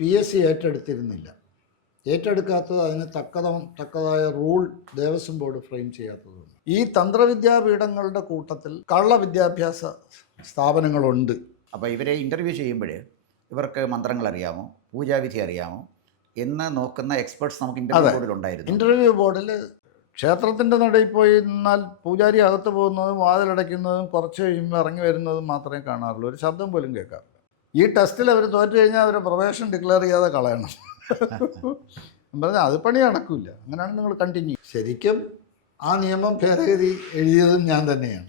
PSC ഏറ്റെടുത്തിരുന്നില്ല. ഏറ്റെടുക്കാത്തത് അതിന് തക്കതായ റൂൾ ദേവസ്വം ബോർഡ് ഫ്രെയിം ചെയ്യാത്തതുകൊണ്ട്. ഈ തന്ത്രവിദ്യാപീഠങ്ങളുടെ കൂട്ടത്തിൽ കള്ള വിദ്യാഭ്യാസ സ്ഥാപനങ്ങളുണ്ട്. അപ്പോൾ ഇവരെ ഇൻ്റർവ്യൂ ചെയ്യുമ്പോൾ ഇവർക്ക് മന്ത്രങ്ങൾ അറിയാമോ, പൂജാവിധി അറിയാമോ എന്ന് നോക്കുന്ന എക്സ്പെർട്സ് നമുക്ക് ഇൻ്റർവ്യൂ ബോർഡിലുണ്ടായിരുന്നു. ഇൻ്റർവ്യൂ ബോർഡിൽ ക്ഷേത്രത്തിൻ്റെ നടയിൽ പോയി നിന്നാൽ പൂജാരി അകത്ത് പോകുന്നതും വാതിലടയ്ക്കുന്നതും കുറച്ച് കഴിയുമ്പോൾ ഇറങ്ങി വരുന്നതും മാത്രമേ കാണാറുള്ളൂ. ഒരു ശബ്ദം പോലും കേൾക്കാറില്ല. ഈ ടെസ്റ്റിൽ അവർ തോറ്റു കഴിഞ്ഞാൽ അവർ പ്രവേശനം ഡിക്ലെയർ ചെയ്യാതെ കളയണം. പറഞ്ഞാൽ അത് പണി നടക്കില്ല. അങ്ങനെയാണ് നിങ്ങൾ കണ്ടിന്യൂ. ശരിക്കും ആ നിയമം ഭേദഗതി എഴുതിയതും ഞാൻ തന്നെയാണ്.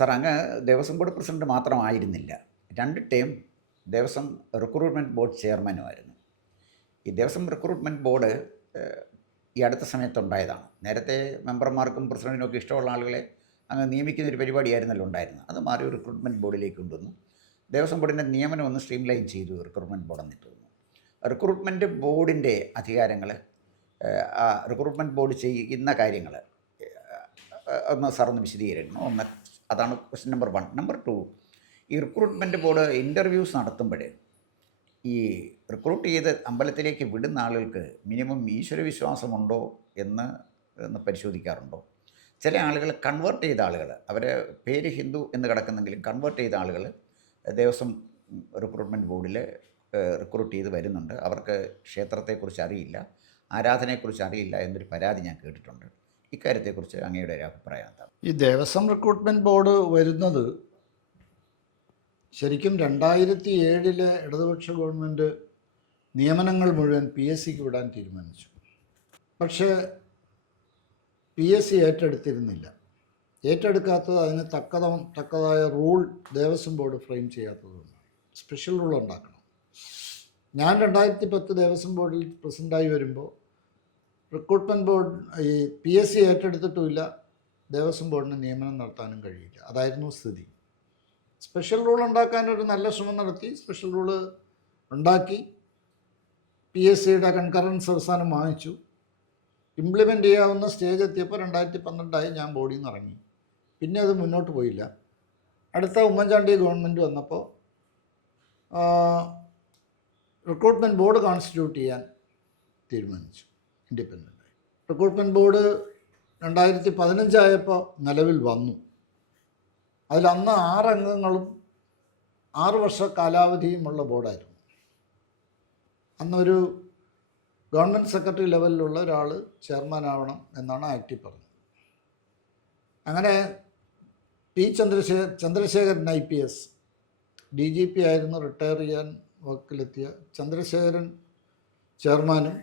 സാർ, അങ്ങ് ദേവസ്വം ബോർഡ് പ്രസിഡന്റ് മാത്രമായിരുന്നില്ല, 2 ടേം ദേവസ്വം റിക്രൂട്ട്മെൻറ്റ് ബോർഡ് ചെയർമാനുമായിരുന്നു. ഈ ദേവസ്വം റിക്രൂട്ട്മെൻറ്റ് ബോർഡ് ഈ അടുത്ത സമയത്തുണ്ടായതാണ്. നേരത്തെ മെമ്പർമാർക്കും പ്രസിഡൻറ്റിനും ഒക്കെ ഇഷ്ടമുള്ള ആളുകളെ അങ്ങ് നിയമിക്കുന്ന ഒരു പരിപാടിയായിരുന്നല്ലോ ഉണ്ടായിരുന്നത്. അത് മാറി ഒരു റിക്രൂട്ട്മെൻറ്റ് ബോർഡിലേക്ക് കൊണ്ടുവന്നു. ദേവസ്വം ബോർഡിൻ്റെ നിയമനം ഒന്ന് സ്ട്രീംലൈൻ ചെയ്തു റിക്രൂട്ട്മെൻറ്റ് ബോർഡ് എന്നിട്ട് വന്നു. റിക്രൂട്ട്മെൻറ്റ് ബോർഡിൻ്റെ അധികാരങ്ങൾ, റിക്രൂട്ട്മെൻറ്റ് ബോർഡ് ചെയ്യുന്ന കാര്യങ്ങൾ ഒന്ന് സാർ ഒന്ന് വിശദീകരിക്കണം. ഒന്ന് അതാണ് ക്വസ്റ്റ്യൻ നമ്പർ 1. നമ്പർ 2, ഈ റിക്രൂട്ട്മെൻറ്റ് ബോർഡ് ഇൻ്റർവ്യൂസ് നടത്തുമ്പോൾ ഈ റിക്രൂട്ട് ചെയ്ത് അമ്പലത്തിലേക്ക് വിടുന്ന ആളുകൾക്ക് മിനിമം ഈശ്വരവിശ്വാസമുണ്ടോ എന്ന് പരിശോധിക്കാറുണ്ടോ? ചില ആളുകൾ കൺവേർട്ട് ചെയ്ത ആളുകൾ, അവരെ പേര് ഹിന്ദു എന്ന് കിടക്കുന്നെങ്കിലും കൺവേർട്ട് ചെയ്ത ആളുകൾ ദേവസ്വം റിക്രൂട്ട്മെൻറ്റ് ബോർഡിൽ റിക്രൂട്ട് ചെയ്ത് വരുന്നുണ്ട്. അവർക്ക് ക്ഷേത്രത്തെക്കുറിച്ച് അറിയില്ല, ആരാധനയെക്കുറിച്ച് അറിയില്ല എന്നൊരു പരാതി ഞാൻ കേട്ടിട്ടുണ്ട്. ഇക്കാര്യത്തെക്കുറിച്ച് അങ്ങയുടെ ഒരു അഭിപ്രായം എന്താണ്? ഈ ദേവസ്വം റിക്രൂട്ട്മെൻറ്റ് ബോർഡ് വരുന്നത് ശരിക്കും 2007 ഇടതുപക്ഷ ഗവൺമെൻറ് നിയമനങ്ങൾ മുഴുവൻ PSCക്ക് വിടാൻ തീരുമാനിച്ചു. പക്ഷേ PSC ഏറ്റെടുത്തിരുന്നില്ല. ഏറ്റെടുക്കാത്തത് അതിന് തക്കതായ റൂൾ ദേവസ്വം ബോർഡ് ഫ്രെയിം ചെയ്യാത്തതുകൊണ്ട്. സ്പെഷ്യൽ റൂൾ ഉണ്ടാക്കണം. ഞാൻ 2010 ദേവസ്വം ബോർഡിൽ പ്രസിഡൻ്റായി വരുമ്പോൾ റിക്രൂട്ട്മെൻറ്റ് ബോർഡ് ഈ PSC ഏറ്റെടുത്തിട്ടുമില്ല, ദേവസ്വം ബോർഡിന് നിയമനം നടത്താനും കഴിയില്ല. അതായിരുന്നു സ്ഥിതി. സ്പെഷ്യൽ റൂൾ ഉണ്ടാക്കാനൊരു നല്ല ശ്രമം നടത്തി. സ്പെഷ്യൽ റൂള് ഉണ്ടാക്കി PSCയുടെ കൺകറൻസ് അവസാനം വാങ്ങിച്ചു. ഇംപ്ലിമെൻ്റ് ചെയ്യാവുന്ന സ്റ്റേജ് എത്തിയപ്പോൾ 2012 ഞാൻ ബോർഡിൽ നിന്ന് ഇറങ്ങി. പിന്നെ അത് മുന്നോട്ട് പോയില്ല. അടുത്ത ഉമ്മൻചാണ്ടി ഗവൺമെൻറ് വന്നപ്പോൾ റിക്രൂട്ട്മെൻറ്റ് ബോർഡ് കോൺസ്റ്റിറ്റ്യൂട്ട് ചെയ്യാൻ തീരുമാനിച്ചു, ഇൻഡിപെൻഡൻ്റായി. റിക്രൂട്ട്മെൻറ്റ് ബോർഡ് 2015 ആയപ്പോൾ നിലവിൽ വന്നു. അതിലന്ന് 6 അംഗങ്ങളും 6 വർഷ കാലാവധിയുമുള്ള ബോർഡായിരുന്നു. അന്നൊരു ഗവൺമെൻറ് സെക്രട്ടറി ലെവലിലുള്ള ഒരാൾ ചെയർമാനാവണം എന്നാണ് ആക്ടിൽ പറഞ്ഞത്. അങ്ങനെ ചന്ദ്രശേഖരൻ IPS DGP ആയിരുന്നു, റിട്ടയർ ചെയ്യാൻ വക്കിലെത്തിയ ചന്ദ്രശേഖരൻ ചെയർമാനും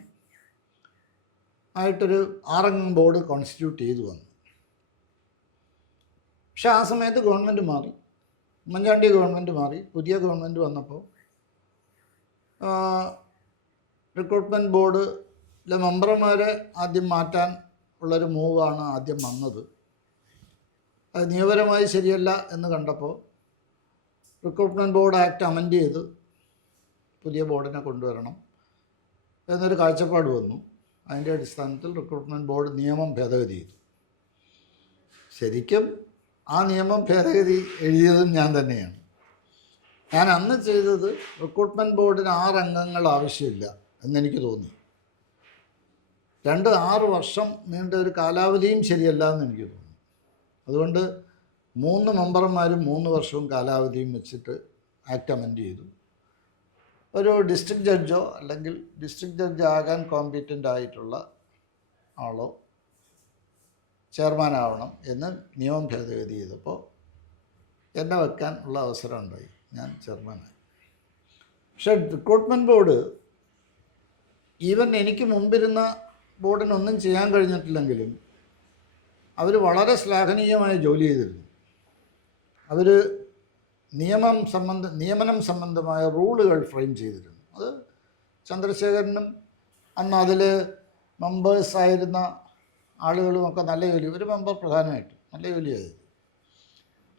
ആയിട്ടൊരു 6 അംഗം ബോർഡ് കോൺസ്റ്റിറ്റ്യൂട്ട് ചെയ്തു വന്നു. പക്ഷെ ആ സമയത്ത് ഗവൺമെൻറ് മാറി, ഉമ്മൻചാണ്ടി ഗവൺമെൻറ് മാറി. പുതിയ ഗവൺമെൻറ് വന്നപ്പോൾ റിക്രൂട്ട്മെൻറ്റ് ബോർഡിലെ മെമ്പർമാരെ ആദ്യം മാറ്റാൻ ഉള്ളൊരു മൂവാണ് ആദ്യം വന്നത്. അത് നിയമപരമായി ശരിയല്ല എന്ന് കണ്ടപ്പോൾ റിക്രൂട്ട്മെൻറ്റ് ബോർഡ് ആക്ട് അമെൻഡ് ചെയ്ത് പുതിയ ബോർഡിനെ കൊണ്ടുവരണം എന്നൊരു കാഴ്ചപ്പാട് വന്നു. അതിൻ്റെ അടിസ്ഥാനത്തിൽ റിക്രൂട്ട്മെൻറ്റ് ബോർഡ് നിയമം ഭേദഗതി ചെയ്തു. ശരിക്കും ആ നിയമം ഭേദഗതി എഴുതിയതും ഞാൻ തന്നെയാണ്. ഞാൻ അന്ന് ചെയ്തത് റിക്രൂട്ട്മെൻറ്റ് ബോർഡിന് 6 അംഗങ്ങൾ ആവശ്യമില്ല എന്നെനിക്ക് തോന്നി. 6 വർഷം നീണ്ട ഒരു കാലാവധിയും ശരിയല്ല എന്ന് എനിക്ക് തോന്നി. അതുകൊണ്ട് 3 മെമ്പർമാരും 3 വർഷവും കാലാവധിയും വെച്ചിട്ട് ആക്ട് അമെൻഡ് ചെയ്തു. ഒരു ഡിസ്ട്രിക്ട് ജഡ്ജോ അല്ലെങ്കിൽ ഡിസ്ട്രിക്ട് ജഡ്ജ് ആകാൻ കോമ്പീറ്റൻ്റ് ആയിട്ടുള്ള ആളോ ചെയർമാനാവണം എന്ന് നിയമം ഭേദഗതി ചെയ്തപ്പോൾ എന്നെ വെക്കാൻ ഉള്ള അവസരം ഉണ്ടായി. ഞാൻ ചെയർമാനായി. പക്ഷേ റിക്രൂട്ട്മെൻറ്റ് ബോർഡ് ഈവൻ എനിക്ക് മുമ്പിരുന്ന ബോർഡിനൊന്നും ചെയ്യാൻ കഴിഞ്ഞിട്ടില്ലെങ്കിലും അവർ വളരെ ശ്ലാഘനീയമായ ജോലി ചെയ്തിരുന്നു. അവർ നിയമനം സംബന്ധമായ റൂളുകൾ ഫ്രെയിം ചെയ്തിരുന്നു. അത് ചന്ദ്രശേഖരനും അന്ന് അതിൽ മെമ്പേഴ്സായിരുന്ന ആളുകളുമൊക്കെ നല്ല ജോലി, ഒരു മെമ്പർ പ്രധാനമായിട്ടും നല്ല ജോലിയായിരുന്നു.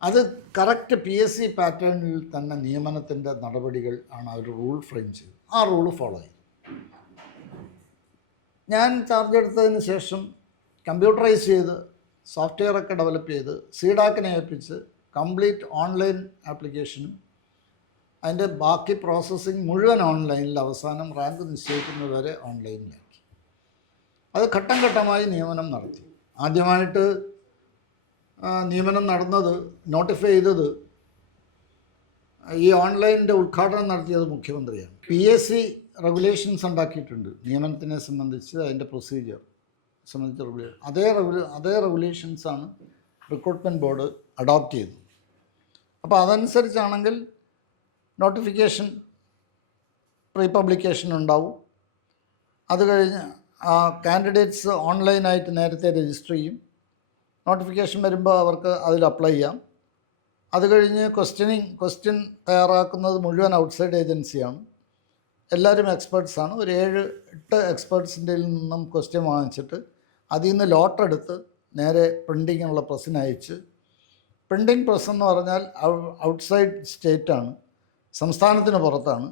അത് കറക്റ്റ് PSC പാറ്റേണിൽ തന്നെ നിയമനത്തിൻ്റെ നടപടികൾ ആണ് അവർ റൂൾ ഫ്രെയിം ചെയ്തത്. ആ റൂള് ഫോളോ ചെയ്തു. ഞാൻ ചാർജ് എടുത്തതിന് ശേഷം കമ്പ്യൂട്ടറൈസ് ചെയ്ത് സോഫ്റ്റ്വെയറൊക്കെ ഡെവലപ്പ് ചെയ്ത് സീഡാക്കിനെ ഏൽപ്പിച്ച് കംപ്ലീറ്റ് ഓൺലൈൻ ആപ്ലിക്കേഷനും അതിൻ്റെ ബാക്കി പ്രോസസ്സിങ് മുഴുവൻ ഓൺലൈനിൽ, അവസാനം റാങ്ക് നിശ്ചയിക്കുന്നത് വരെ ഓൺലൈനിലാക്കി. അത് ഘട്ടം ഘട്ടമായി നിയമനം നടത്തി. ആദ്യമായിട്ട് നിയമനം നടന്നത്, നോട്ടിഫൈ ചെയ്തത്, ഈ ഓൺലൈനിൻ്റെ ഉദ്ഘാടനം നടത്തിയത് മുഖ്യമന്ത്രിയാണ്. PSC റെഗുലേഷൻസ് ഉണ്ടാക്കിയിട്ടുണ്ട് നിയമനത്തിനെ സംബന്ധിച്ച്, അതിൻ്റെ പ്രൊസീജിയർ സംബന്ധിച്ച് റെഗുലേഷൻ. അതേ റെഗുലേഷൻസാണ് റിക്രൂട്ട്മെൻറ്റ് ബോർഡ് അഡോപ്റ്റ് ചെയ്തത്. അപ്പോൾ അതനുസരിച്ചാണെങ്കിൽ നോട്ടിഫിക്കേഷൻ, പ്രീ പബ്ലിക്കേഷൻ ഉണ്ടാവും. അത് കഴിഞ്ഞ് കാൻഡിഡേറ്റ്സ് ഓൺലൈനായിട്ട് നേരത്തെ രജിസ്റ്റർ ചെയ്യും. നോട്ടിഫിക്കേഷൻ വരുമ്പോൾ അവർക്ക് അതിൽ അപ്ലൈ ചെയ്യാം. അത് കഴിഞ്ഞ് ക്വസ്റ്റ്യൻ തയ്യാറാക്കുന്നത് മുഴുവൻ ഔട്ട്സൈഡ് ഏജൻസിയാണ്. എല്ലാവരും എക്സ്പേർട്സാണ്. ഒരു 7-8 എക്സ്പേർട്സിൻ്റെ നിന്നും ക്വസ്റ്റ്യൻ വാങ്ങിച്ചിട്ട് അതിൽ നിന്ന് ലോട്ടെടുത്ത് നേരെ പ്രിൻറ്റിങ്ങിനുള്ള പ്രസ്സിന് അയച്ച്, പ്രിൻറ്റിങ് പ്രസ് എന്ന് പറഞ്ഞാൽ ഔട്ട്സൈഡ് സ്റ്റേറ്റാണ്, സംസ്ഥാനത്തിന് പുറത്താണ്.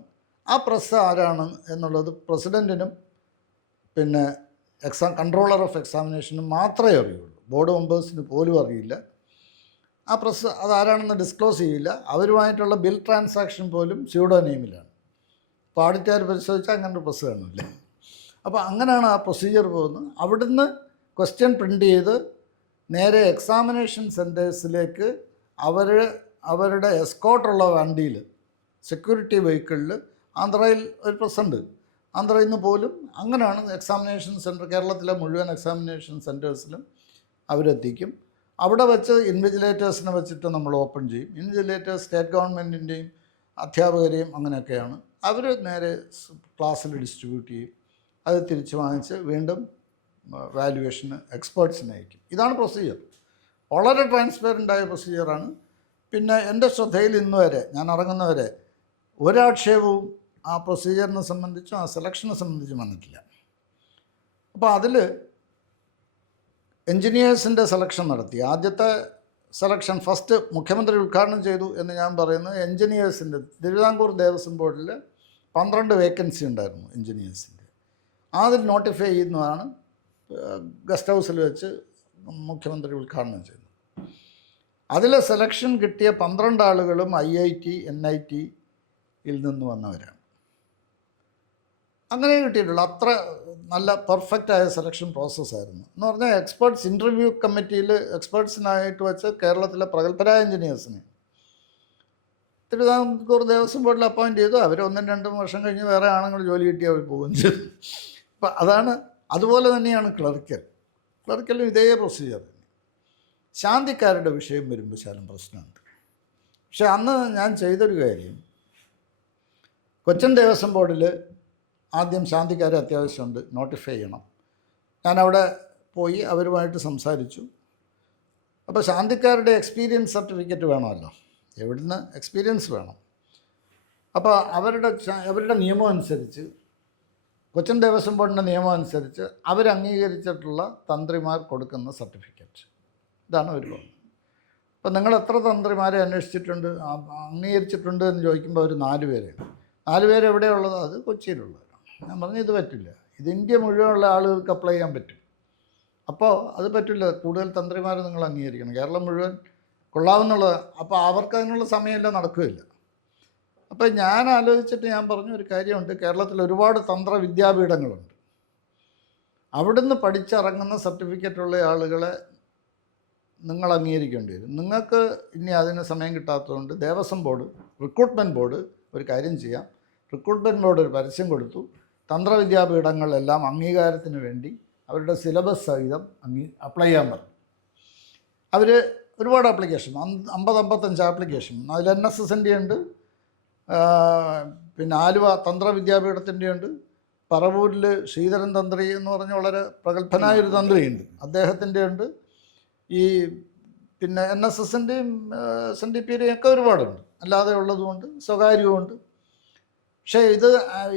ആ പ്രസ് ആരാണ് എന്നുള്ളത് പ്രസിഡൻറ്റിനും പിന്നെ കൺട്രോളർ ഓഫ് എക്സാമിനേഷനും മാത്രമേ അറിയുള്ളൂ. ബോർഡ് മെമ്പേഴ്സിന് പോലും അറിയില്ല. ആ പ്രസ് അതാരാണെന്ന് ഡിസ്ക്ലോസ് ചെയ്യില്ല. അവരുമായിട്ടുള്ള ബിൽ ട്രാൻസാക്ഷൻ പോലും സ്യൂഡോനെയിമിലാണ്. അപ്പോൾ ഓഡിറ്റർ പരിശോധിച്ചാൽ അങ്ങനെ ഒരു പ്രസ് കാണില്ല. അപ്പോൾ അങ്ങനെയാണ് ആ പ്രൊസീജിയർ പോകുന്നത്. അവിടുന്ന് ക്വസ്റ്റ്യൻ പ്രിൻ്റ് ചെയ്ത് നേരെ എക്സാമിനേഷൻ സെൻറ്റേഴ്സിലേക്ക് അവരുടെ എസ്കോട്ടുള്ള വണ്ടിയിൽ, സെക്യൂരിറ്റി വെഹിക്കിളിൽ, ആന്ധ്രയിൽ ഒരു പ്രസ്സുണ്ട്, ആന്ധ്രയിൽ നിന്ന് പോലും അങ്ങനെയാണ് എക്സാമിനേഷൻ സെൻറ്റർ, കേരളത്തിലെ മുഴുവൻ എക്സാമിനേഷൻ സെൻറ്റേഴ്സിലും അവരെത്തിക്കും. അവിടെ വെച്ച് ഇൻവിജിലേറ്റേഴ്സിനെ വെച്ചിട്ട് നമ്മൾ ഓപ്പൺ ചെയ്യും. ഇൻവിജിലേറ്റേഴ്സ് സ്റ്റേറ്റ് ഗവൺമെൻറ്റിൻ്റെയും അധ്യാപകരെയും അങ്ങനെയൊക്കെയാണ്. അവർ നേരെ ക്ലാസ്സിൽ ഡിസ്ട്രിബ്യൂട്ട് ചെയ്യും. അത് തിരിച്ച് വാങ്ങിച്ച് വീണ്ടും വാല്യുവേഷന് എക്സ്പേർട്സിനെ അയക്കും. ഇതാണ് പ്രൊസീജിയർ. വളരെ ട്രാൻസ്പെറൻ്റായ പ്രൊസീജിയറാണ്. പിന്നെ എൻ്റെ ശ്രദ്ധയിൽ ഇന്ന് വരെ, ഞാൻ ഇറങ്ങുന്നവരെ, ഒരാക്ഷേപവും ആ പ്രൊസീജിയറിനെ സംബന്ധിച്ചും ആ സെലക്ഷനെ സംബന്ധിച്ചും വന്നിട്ടില്ല. അപ്പോൾ അതിൽ എൻജിനീയേഴ്സിൻ്റെ സെലക്ഷൻ നടത്തി. ആദ്യത്തെ സെലക്ഷൻ ഫസ്റ്റ് മുഖ്യമന്ത്രി ഉദ്ഘാടനം ചെയ്തു എന്ന് ഞാൻ പറയുന്നത് എൻജിനീയേഴ്സിൻ്റെ. തിരുവിതാംകൂർ ദേവസ്വം ബോർഡിൽ 12 വേക്കൻസി ഉണ്ടായിരുന്നു എൻജിനീയേഴ്സിൻ്റെ. അതിൽ നോട്ടിഫൈ ചെയ്യുന്നതാണ് ഗസ്റ്റ് ഹൗസിൽ വെച്ച് മുഖ്യമന്ത്രി ഉദ്ഘാടനം ചെയ്തത്. അതിലെ സെലക്ഷൻ കിട്ടിയ 12 ആളുകളും IIT NITയിൽ നിന്ന് വന്നവരാണ്. അങ്ങനെ കിട്ടിയിട്ടുള്ളൂ. അത്ര നല്ല പെർഫെക്റ്റായ സെലക്ഷൻ പ്രോസസ്സായിരുന്നു. എന്ന് പറഞ്ഞാൽ എക്സ്പേർട്സ് ഇൻ്റർവ്യൂ കമ്മിറ്റിയിൽ എക്സ്പേർട്സിനായിട്ട് വെച്ച് കേരളത്തിലെ പ്രഗത്ഭരായ എഞ്ചിനീയേഴ്സിനെ തിരുവിതാംകൂർ ദേവസ്വം ബോർഡിൽ അപ്പോയിൻറ്റ് ചെയ്തു. അവർ 1-2 വർഷം കഴിഞ്ഞ് വേറെ ആണുങ്ങൾ ജോലി കിട്ടി അവർ പോവുകയും ചെയ്തു. അപ്പം അതാണ്. അതുപോലെ തന്നെയാണ് ക്ലറിക്കലും ഇതേ പ്രൊസീജിയർ തന്നെ. ശാന്തിക്കാരുടെ വിഷയം വരുമ്പോൾ ശാലം പ്രശ്നമുണ്ട്. പക്ഷെ അന്ന് ഞാൻ ചെയ്തൊരു കാര്യം, കൊച്ചിൻ ദേവസ്വം ബോർഡിൽ ആദ്യം ശാന്തിക്കാരെ അത്യാവശ്യമുണ്ട്, നോട്ടിഫൈ ചെയ്യണം. ഞാനവിടെ പോയി അവരുമായിട്ട് സംസാരിച്ചു. അപ്പോൾ ശാന്തിക്കാരുടെ എക്സ്പീരിയൻസ് സർട്ടിഫിക്കറ്റ് വേണമല്ലോ, എവിടുന്ന് എക്സ്പീരിയൻസ് വേണം. അപ്പോൾ അവരുടെ നിയമം അനുസരിച്ച്, കൊച്ചിൻ ദേവസ്വം ബോർഡിൻ്റെ നിയമം അനുസരിച്ച് അവരംഗീകരിച്ചിട്ടുള്ള തന്ത്രിമാർ കൊടുക്കുന്ന സർട്ടിഫിക്കറ്റ് ഇതാണ് അവർ പറഞ്ഞത്. അപ്പോൾ നിങ്ങൾ എത്ര തന്ത്രിമാരെ അന്വേഷിച്ചിട്ടുണ്ട്, അംഗീകരിച്ചിട്ടുണ്ട് എന്ന് ചോദിക്കുമ്പോൾ അവർ 4 പേരാണ്. 4 പേര് എവിടെയുള്ളത്? അത് കൊച്ചിയിലുള്ളവരാണ്. ഞാൻ പറഞ്ഞു ഇത് പറ്റില്ല, ഇത് ഇന്ത്യ മുഴുവനുള്ള ആളുകൾക്ക് അപ്ലൈ ചെയ്യാൻ പറ്റും. അപ്പോൾ അത് പറ്റില്ല, കൂടുതൽ തന്ത്രിമാരെ നിങ്ങൾ അംഗീകരിക്കണം, കേരളം മുഴുവൻ കൊള്ളാവുന്നുള്ളത്. അപ്പോൾ അവർക്ക് അതിനുള്ള സമയമില്ല, നടക്കുകയില്ല. അപ്പോൾ ഞാൻ ആലോചിച്ചിട്ട് ഞാൻ പറഞ്ഞു ഒരു കാര്യമുണ്ട്, കേരളത്തിൽ ഒരുപാട് തന്ത്ര വിദ്യാപീഠങ്ങളുണ്ട്. അവിടുന്ന് പഠിച്ചിറങ്ങുന്ന സർട്ടിഫിക്കറ്റുള്ള ആളുകളെ നിങ്ങൾ അംഗീകരിക്കേണ്ടി വരും. നിങ്ങൾക്ക് ഇനി അതിന് സമയം കിട്ടാത്തതുകൊണ്ട് ദേവസ്വം ബോർഡ്, റിക്രൂട്ട്മെൻറ്റ് ബോർഡ് ഒരു കാര്യം ചെയ്യാം. റിക്രൂട്ട്മെൻറ്റ് ബോർഡ് ഒരു പരസ്യം കൊടുത്തു. തന്ത്രവിദ്യാപീഠങ്ങളെല്ലാം അംഗീകാരത്തിന് വേണ്ടി അവരുടെ സിലബസ് സഹിതം അപ്ലൈ ചെയ്യാൻ പറഞ്ഞു. അവർ ഒരുപാട് ആപ്ലിക്കേഷൻ, 50-55 ആപ്ലിക്കേഷൻ. അതിൽ NSSൻ്റെ ഉണ്ട്, പിന്നെ ആലുവ തന്ത്രവിദ്യാപീഠത്തിൻ്റെ ഉണ്ട്, പറവൂരിൽ ശ്രീധരൻ തന്ത്രി എന്ന് പറഞ്ഞ വളരെ പ്രഗത്ഭനായൊരു തന്ത്രിയുണ്ട്, അദ്ദേഹത്തിൻ്റെ ഉണ്ട്, ഈ പിന്നെ NSSൻ്റെയും SNDPയുടെയും ഒക്കെ ഒരുപാടുണ്ട്. അല്ലാതെ ഉള്ളതുകൊണ്ട് സ്വകാര്യവുമുണ്ട്. പക്ഷേ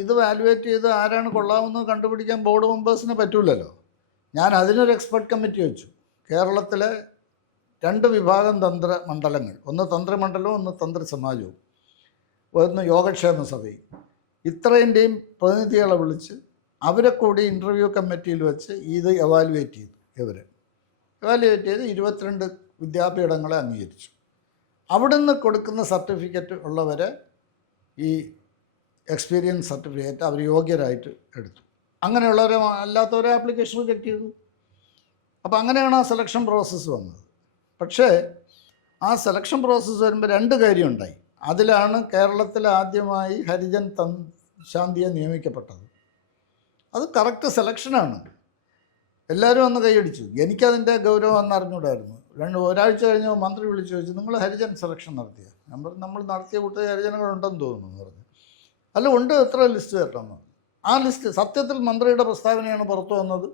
ഇത് വാലുവേറ്റ് ചെയ്ത് ആരാണ് കൊള്ളാമെന്ന് കണ്ടുപിടിക്കാൻ ബോർഡ് മെമ്പേഴ്സിന് പറ്റില്ലല്ലോ. ഞാൻ അതിനൊരു എക്സ്പെർട്ട് കമ്മിറ്റി വെച്ചു. കേരളത്തിലെ 2 വിഭാഗം തന്ത്ര മണ്ഡലങ്ങൾ, ഒന്ന് തന്ത്രമണ്ഡലവും ഒന്ന് തന്ത്ര സമാജവും, ഒന്ന് യോഗക്ഷേമ സഭയും, ഇത്രേൻ്റെയും പ്രതിനിധികളെ വിളിച്ച് അവരെ കൂടി ഇൻ്റർവ്യൂ കമ്മിറ്റിയിൽ വെച്ച് ഇത് എവാലുവേറ്റ് ചെയ്തു. ഇവാലുവേറ്റ് ചെയ്ത് 22 വിദ്യാപീഠങ്ങളെ അംഗീകരിച്ചു. അവിടുന്ന് കൊടുക്കുന്ന സർട്ടിഫിക്കറ്റ് ഉള്ളവരെ ഈ എക്സ്പീരിയൻസ് സർട്ടിഫിക്കറ്റ് അവർ യോഗ്യരായിട്ട് എടുത്തു. അങ്ങനെയുള്ളവരെ അല്ലാത്തവരെ ആപ്ലിക്കേഷൻ റിജക്റ്റ് ചെയ്തു. അപ്പോൾ അങ്ങനെയാണ് ആ സെലക്ഷൻ പ്രോസസ്സ് വന്നത്. പക്ഷേ ആ സെലക്ഷൻ പ്രോസസ്സ് വരുമ്പോൾ 2 കാര്യമുണ്ടായി. അതിലാണ് കേരളത്തിൽ ആദ്യമായി ഹരിജൻ ശാന്തിയെ നിയമിക്കപ്പെട്ടത്. അത് കറക്റ്റ് സെലക്ഷനാണ്. എല്ലാവരും അന്ന് കൈയടിച്ചു. എനിക്കതിൻ്റെ ഗൗരവം അന്ന് അറിഞ്ഞൂടായിരുന്നു. ഒരാഴ്ച കഴിഞ്ഞ് മന്ത്രി വിളിച്ചു ചോദിച്ചു, നിങ്ങൾ ഹരിജൻ സെലക്ഷൻ നടത്തിയ? ഞാൻ പറഞ്ഞു, നമ്മൾ നടത്തിയ കൂട്ടത്തിൽ ഹരിജനങ്ങളുണ്ടെന്ന് തോന്നുന്നു എന്ന് പറഞ്ഞു. അല്ല, ഉണ്ട്, എത്ര ലിസ്റ്റ് തരണമെന്ന്. ആ ലിസ്റ്റ് സത്യത്തിൽ മന്ത്രിയുടെ പ്രസ്താവനയാണ് പുറത്തു വന്നത്.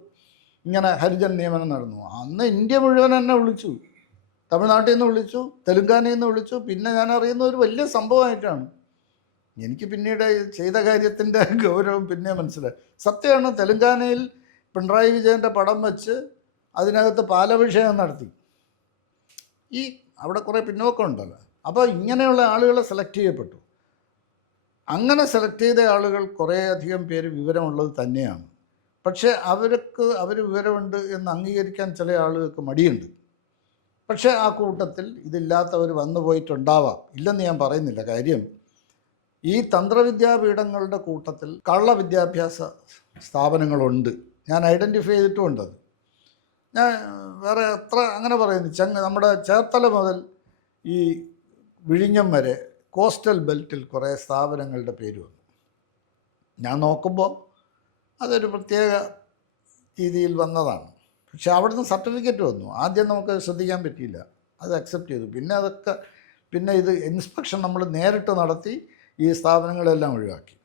ഇങ്ങനെ ഹരിജൻ നിയമനം നടന്നു. അന്ന് ഇന്ത്യ മുഴുവൻ എന്നെ വിളിച്ചു. തമിഴ്നാട്ടിൽ നിന്ന് വിളിച്ചു, തെലുങ്കാനയിൽ നിന്ന് വിളിച്ചു. പിന്നെ ഞാൻ അറിയുന്ന ഒരു വലിയ സംഭവമായിട്ടാണ്. എനിക്ക് പിന്നീട് ചെയ്ത കാര്യത്തിൻ്റെ ഗൗരവം പിന്നെ മനസ്സിലായി. സത്യമാണ്, തെലുങ്കാനയിൽ പിണറായി വിജയൻ്റെ പടം വെച്ച് അതിനകത്ത് പാലഭിഷേകം നടത്തി. അവിടെ കുറേ പിന്നോക്കം ഉണ്ടല്ലോ. അപ്പോൾ ഇങ്ങനെയുള്ള ആളുകളെ സെലക്ട് ചെയ്യപ്പെട്ടു. അങ്ങനെ സെലക്ട് ചെയ്ത ആളുകൾ കുറേയധികം പേര് വിവരമുള്ളത് തന്നെയാണ്. പക്ഷേ അവർ വിവരമുണ്ട് എന്ന് അംഗീകരിക്കാൻ ചില ആളുകൾക്ക് മടിയുണ്ട്. പക്ഷേ ആ കൂട്ടത്തിൽ ഇതില്ലാത്തവർ വന്നു പോയിട്ടുണ്ടാവാം, ഇല്ലെന്ന് ഞാൻ പറയുന്നില്ല. കാര്യം ഈ തന്ത്രവിദ്യാപീഠങ്ങളുടെ കൂട്ടത്തിൽ കള്ള വിദ്യാഭ്യാസ സ്ഥാപനങ്ങളുണ്ട്. ഞാൻ ഐഡൻറ്റിഫൈ ചെയ്തിട്ടുമുണ്ടത്. ഞാൻ വേറെ എത്ര അങ്ങനെ പറയുന്നു. നമ്മുടെ ചേർത്തല മുതൽ ഈ വിഴിഞ്ഞം വരെ കോസ്റ്റൽ ബെൽറ്റിൽ കുറേ സ്ഥാപനങ്ങളുടെ പേര് വന്നു. ഞാൻ നോക്കുമ്പോൾ അതൊരു പ്രത്യേക രീതിയിൽ വന്നതാണ്. പക്ഷെ അവിടുന്ന് സർട്ടിഫിക്കറ്റ് വന്നു. ആദ്യം നമുക്ക് ശ്രദ്ധിക്കാൻ പറ്റിയില്ല, അത് അക്സെപ്റ്റ് ചെയ്തു. പിന്നെ ഇത് ഇൻസ്പെക്ഷൻ നമ്മൾ നേരിട്ട് നടത്തി ഈ സ്ഥാപനങ്ങളെല്ലാം ഒഴിവാക്കി.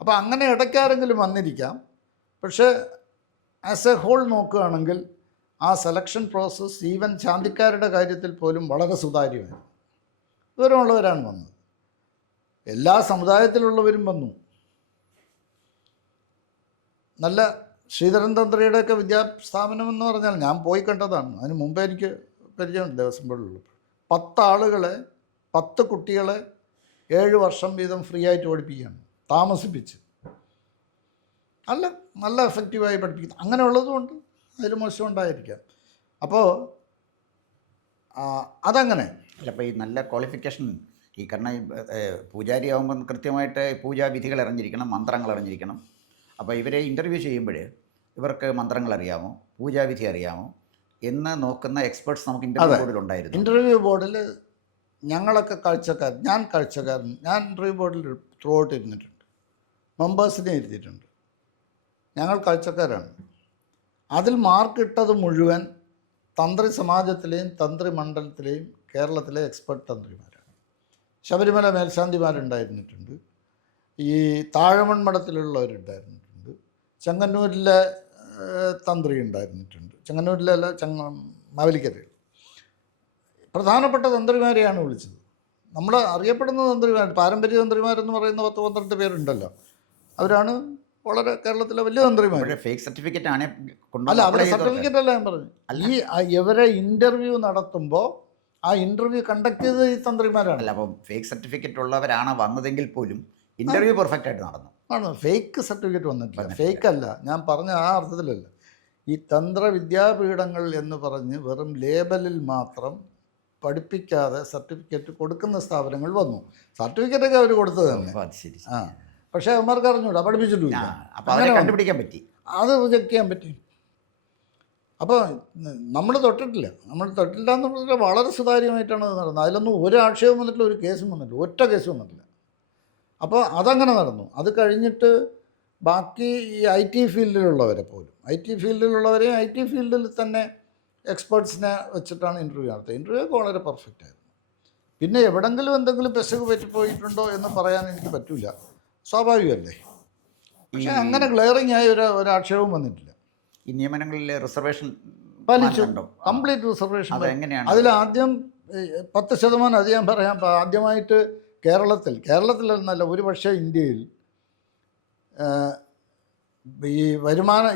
അപ്പോൾ അങ്ങനെ ഇടയ്ക്കാരെങ്കിലും വന്നിരിക്കാം. പക്ഷേ ആസ് എ ഹോൾ നോക്കുകയാണെങ്കിൽ ആ സെലക്ഷൻ പ്രോസസ്സ് ഈവൻ ശാന്തിക്കാരുടെ കാര്യത്തിൽ പോലും വളരെ സുതാര്യമായിരുന്നു. വിവരമുള്ളവരാണ് വന്നത്. എല്ലാ സമുദായത്തിലുള്ളവരും വന്നു. നല്ല ശ്രീധരൻ തന്ത്രിയുടെയൊക്കെ വിദ്യാസ്ഥാപനം എന്ന് പറഞ്ഞാൽ ഞാൻ പോയി കണ്ടതാണ്. അതിന് മുമ്പേ എനിക്ക് പരിചയമുണ്ട്. ദേവസ്വം ബോർഡിലുള്ള 10 ആളുകളെ 10 കുട്ടികളെ 7 വർഷം വീതം ഫ്രീ ആയിട്ട് പഠിപ്പിക്കുകയാണ്, താമസിപ്പിച്ച്. നല്ല എഫക്റ്റീവായി പഠിപ്പിക്കുന്നു. അങ്ങനെയുള്ളതുകൊണ്ട് അതിൽ മോശം ഉണ്ടായിരിക്കാം. അപ്പോൾ അതങ്ങനെ അല്ല, അപ്പോൾ ഈ നല്ല ക്വാളിഫിക്കേഷൻ കാരണം പൂജാരി ആകുമ്പം കൃത്യമായിട്ട് പൂജാവിധികൾ അറിഞ്ഞിരിക്കണം, മന്ത്രങ്ങൾ അറിഞ്ഞിരിക്കണം. അപ്പോൾ ഇവരെ ഇൻ്റർവ്യൂ ചെയ്യുമ്പോൾ ഇവർക്ക് മന്ത്രങ്ങൾ അറിയാമോ, പൂജാവിധി അറിയാമോ എന്ന് നോക്കുന്ന എക്സ്പേർട്സ് നമുക്ക് ഇൻ്റർവ്യൂ ബോർഡിലുണ്ടായിരുന്നു. ഇൻ്റർവ്യൂ ബോർഡിൽ ഞങ്ങളൊക്കെ കാഴ്ചക്കാരൻ. ഞാൻ ഇൻ്റർവ്യൂ ബോർഡിൽ ത്രൂ ഔട്ട് ഇരുന്നിട്ടുണ്ട്, മെമ്പേഴ്സിനെ ഇരുത്തിയിട്ടുണ്ട്. ഞങ്ങൾ കാഴ്ചക്കാരാണ്. അതിൽ മാർക്കിട്ടത് മുഴുവൻ തന്ത്രി സമാജത്തിലെയും തന്ത്രി മണ്ഡലത്തിലെയും കേരളത്തിലെ എക്സ്പെർട്ട് തന്ത്രിമാരാണ്. ശബരിമല മേൽശാന്തിമാരുണ്ടായിരുന്നിട്ടുണ്ട്, ഈ താഴമൺ മഠത്തിലുള്ളവരുണ്ടായിരുന്നിട്ടുണ്ട്, ചെങ്ങന്നൂരിലെ തന്ത്രി ഉണ്ടായിരുന്നിട്ടുണ്ട്, ചെങ്ങന്നൂരിലെ മാവേലിക്കരയിൽ പ്രധാനപ്പെട്ട തന്ത്രിമാരെയാണ് വിളിച്ചത്. നമ്മൾ അറിയപ്പെടുന്ന തന്ത്രിമാർ, പാരമ്പര്യ തന്ത്രിമാരെന്ന് പറയുന്ന 10-12 പേരുണ്ടല്ലോ, അവരാണ് വളരെ കേരളത്തിലെ വലിയ തന്ത്രിമാർ. ഫേക്ക് സർട്ടിഫിക്കറ്റ് ആണ്. അല്ല, അവരുടെ സർട്ടിഫിക്കറ്റ് അല്ല ഞാൻ പറഞ്ഞു. ഇവരെ ഇൻ്റർവ്യൂ നടത്തുമ്പോൾ ആ ഇൻ്റർവ്യൂ കണ്ടക്ട് ചെയ്തത് ഈ തന്ത്രിമാരാണ്. അല്ല, അപ്പം ഫേക്ക് സർട്ടിഫിക്കറ്റ് ഉള്ളവരാണ് വന്നതെങ്കിൽ പോലും ഇൻ്റർവ്യൂ പെർഫെക്റ്റ് ആയിട്ട് നടന്നു. ഫേക്ക് സർട്ടിഫിക്കറ്റ് വന്നിട്ടില്ല. ഫേക്ക് അല്ല, ഞാൻ പറഞ്ഞ ആ അർത്ഥത്തിലല്ല. ഈ തന്ത്രവിദ്യാപീഠങ്ങൾ എന്ന് പറഞ്ഞ് വെറും ലേബലിൽ മാത്രം പഠിപ്പിക്കാതെ സർട്ടിഫിക്കറ്റ് കൊടുക്കുന്ന സ്ഥാപനങ്ങൾ വന്നു. സർട്ടിഫിക്കറ്റൊക്കെ അവർ കൊടുത്തത് തന്നെ. ശരി. പക്ഷേ അവന്മാർക്ക് അറിഞ്ഞൂടാ, പഠിപ്പിച്ചിട്ടില്ല. അപ്പോൾ അവരെ കണ്ടുപിടിക്കാൻ പറ്റി, അത് റിജക്റ്റ് ചെയ്യാൻ പറ്റി. അപ്പോൾ നമ്മൾ തൊട്ടിട്ടില്ല എന്നുള്ളത് വളരെ സുതാര്യമായിട്ടാണ് അത് നടന്നത്. അതിലൊന്നും ഒരു ആക്ഷേപം വന്നിട്ടില്ല, ഒരു കേസും വന്നിട്ടില്ല, ഒറ്റ കേസും വന്നിട്ടില്ല. അപ്പോൾ അതങ്ങനെ നടന്നു. അത് കഴിഞ്ഞിട്ട് ബാക്കി ഈ IT ഫീൽഡിലുള്ളവരെ പോലും IT ഫീൽഡിൽ തന്നെ എക്സ്പേർട്സിനെ വെച്ചിട്ടാണ് ഇൻ്റർവ്യൂ നടത്തുക. ഇൻ്റർവ്യൂ ഒക്കെ വളരെ പെർഫെക്റ്റ് ആയിരുന്നു. പിന്നെ എവിടെങ്കിലും എന്തെങ്കിലും പെശക് പറ്റിപ്പോയിട്ടുണ്ടോ എന്ന് പറയാൻ എനിക്ക് പറ്റില്ല, സ്വാഭാവികമല്ലേ. പക്ഷേ അങ്ങനെ ഗ്ലെയറിംഗ് ആയി ഒരു ആക്ഷേപവും വന്നിട്ടില്ല. ഈ നിയമനങ്ങളിൽ റിസർവേഷൻ പാലിച്ചു, കംപ്ലീറ്റ് റിസർവേഷൻ. അതിൽ ആദ്യം 10% അത് ഞാൻ പറയാം. ആദ്യമായിട്ട് കേരളത്തിലെന്നല്ല, ഒരു പക്ഷേ ഇന്ത്യയിൽ ഈ